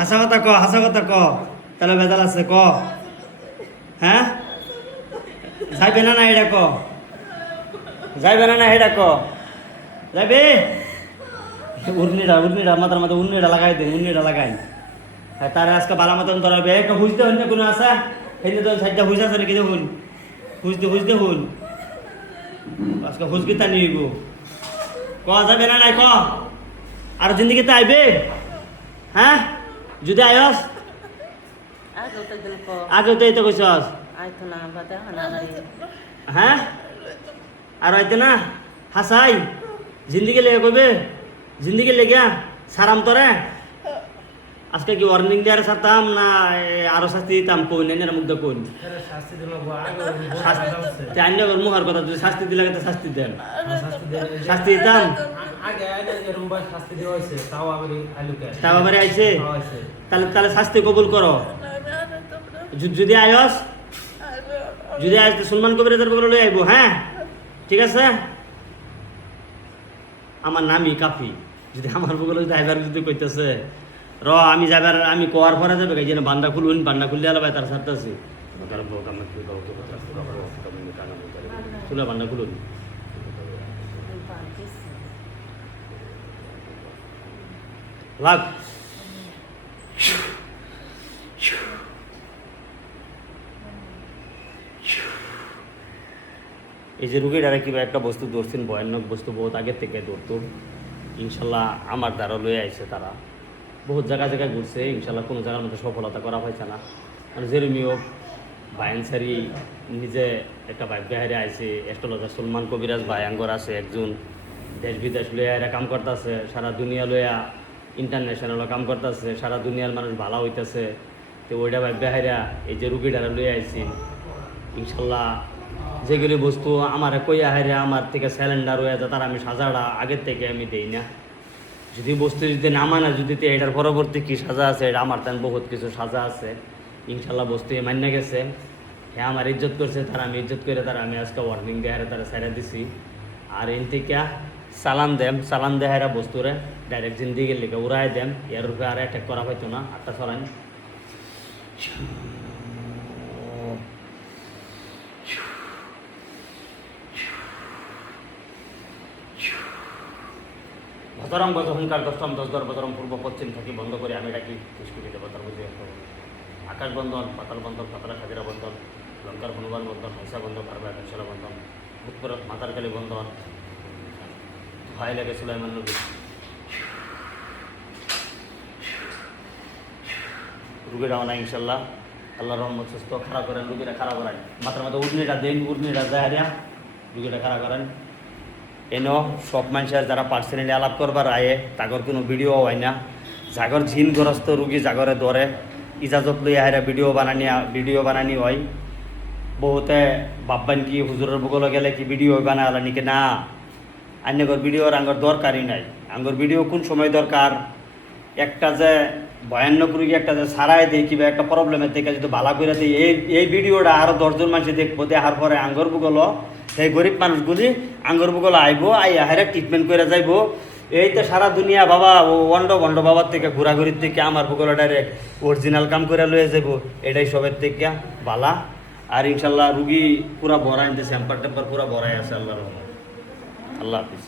হাসা কথা ক, হাসা কথা ক, তাহলে বেজাল আছে ক। হ্যাঁ, যাইবে না এটা ক, যাইবে না এটা ক, যাইবে। উর্নিটা উর্নিটা মাথার মাথা উর্নিটা লাগাই দিন, উর্নিটা লাগাই। হ্যাঁ, তার আজকে বালা মতন ধরাবে। একটা হুঁজতে হন না কোনো আসা, এই তো সাইডটা হুঁজ আছে নাকি দেখুন, হুঁজতে হুঁজতে হুন আজকে হুঁজবি তা নিব ক, যাবে না নাই ক। আর জিন্দিগিতে আইবে। হ্যাঁ, যদি আয়স আগেও তো এই তো কইছস। হ্যাঁ, আর হইতে না হাসাই জিন্দিগি লেগে কইবে, জিন্দিগি লেগে সারাম তোরে। আজকে কি ওয়ার্নিং দেওয়ার সারতাম না আরো শাস্তি দিতাম? কোন এর মুগ্ধ কোন আইন মুহার কথা, যদি শাস্তি দিলে শাস্তি দেন, শাস্তি দিতাম। তাও আবার আইছে, তাহলে তাহলে শাস্তি কবুল করো। যদি আয়স, যদি আয় সুলমান কবির বলে লই আইব। হ্যাঁ, ঠিক আছে, আমার নামই কাফি। যদি আমার বলে ড্রাইভার যদি কইতেছে র আমি যাবার, আমি কোয়ার পরে যাবে এই জন্য বান্ডা খুলুন, বান্ডা খুললে আলো ভাই তার সাথে আছি খুলে বান্ডা খুলুন। লাগ এই যে রুগীটারে কিবা একটা বস্তু ধরছেন, ভয়ানক বস্তু, বহুত আগের থেকে ধরতো। ইনশাল্লাহ আমার দ্বারা লয়ে আইছে, তারা বহুত জায়গায় জায়গায় ঘুরছে। ইনশাল্লাহ কোনো জায়গার মধ্যে সফলতা করা হয়েছে না। মানে জেরেমিও বায়ানসারি নিজে একটা বাইক বেহারে আইছে, অ্যাস্ট্রোলজার সুলমান কবিরাজ বায়াঙ্গর আছে একজন, দেশ বিদেশ লইয়া এরা কাম করতেছে, সারা দুনিয়া লইয়া ইন্টারন্যাশনালও কাম করতেছে, সারা দুনিয়ার মানুষ ভালো হইতেছে। তো ওইটা বাইক বেহারা এই যে রুগীটারা লইয়া আইছি, ইনশাল্লাহ যেগুলি বস্তু আমার কইয়া হাইরে আমার থেকে স্যালেন্ডার হয়ে যায়, তার আমি সাজাটা আগের থেকে আমি দিই না। যদি বস্তু যদি না মানে, যদি এটার পরবর্তী কী সাজা আছে, এটা আমার তেন বহুত কিছু সাজা আছে। ইনশাল্লাহ বস্তু মান্য গেছে। হ্যাঁ, আমার ইজ্জত করছে, তারা আমি ইজ্জত করে তারা আমি আজকে ওয়ার্নিং দেহারে তারা ছেড়ে দিছি। আর এন থেকে চালান দেম, চালান দেহারা বস্তুরে ডাইরেক্ট জিন্দিগির লিখে উড়াই দেম। এর উপরে আর অ্যাটাক করা হইতো না। আটটা চলান বতরম গত হুঙ্কার দশম 10 বতরম পূর্ব পশ্চিম থাকি বন্ধ করে আমি ডাকি খুশকুটি দেবতার বুঝে আকাশ বন্ধন, পাতাল বন্ধন, পাতালা খাজিরা বন্ধন, লঙ্কার হনুমান বন্ধন, হাইসা বন্ধন, পারবা কাঞ্চলা বন্ধন, ভূতপুর মাতার কালী বন্ধন, ভাই লাগে সুলাইমান নবী। রুগীরা না ইনশাল্লাহ আল্লাহ রহমত সুস্থ খারাপ করেন, রুগীরা খারাপ করেন, মাথার মধ্যে উর্নিটা দেন, উর্নিটা দেহারিয়া রুগীরা খারাপ করেন। এনো সব মানুষের যারা পার্সোনালি আলাপ করবার আয়ে তাগর কোনো ভিডিও হয় না। জাগর ঝিনগ্রস্ত রুগী জাগরে ধরে ইজাজত লই আহেরা ভিডিও বানানি হয়। বহুতে ভাববেন কি হুজুরের বগলে গেলে কি ভিডিও বানা আলা নাকি? না, আন্যগর ভিডিওর আঙ্গর দরকারই নাই। আঙ্গর ভিডিও কোন সময় দরকার? একটা যে ভয়ানক রুগী একটা যে সারাই দেয় কিংবা একটা প্রবলেমের থেকে যদি ভালো করে দিই, এই ভিডিওটা আরও 10 জন মানুষ দেখবো, দেখার পরে আঙ্গর বগল সেই গরিব মানুষগুলি আঙ্গর বগল আইব, আহেরা ট্রিটমেন্ট করে যাইব। এই তো সারা দুনিয়া বাবা ও বন্ড বাবার থেকে ঘোরাঘুরির থেকে আমার বগলে ডাইরেক্ট অরিজিনাল কাম করে লয়ে যাব, এটাই সবের থেকে বালা। আর ইনশাল্লাহ রুগী পুরা ভরাই আনতেছে, স্যাম্পার টেম্পার পুরা ভরাই আছে আল্লাহর রহমত। আল্লাহ হাফিজ।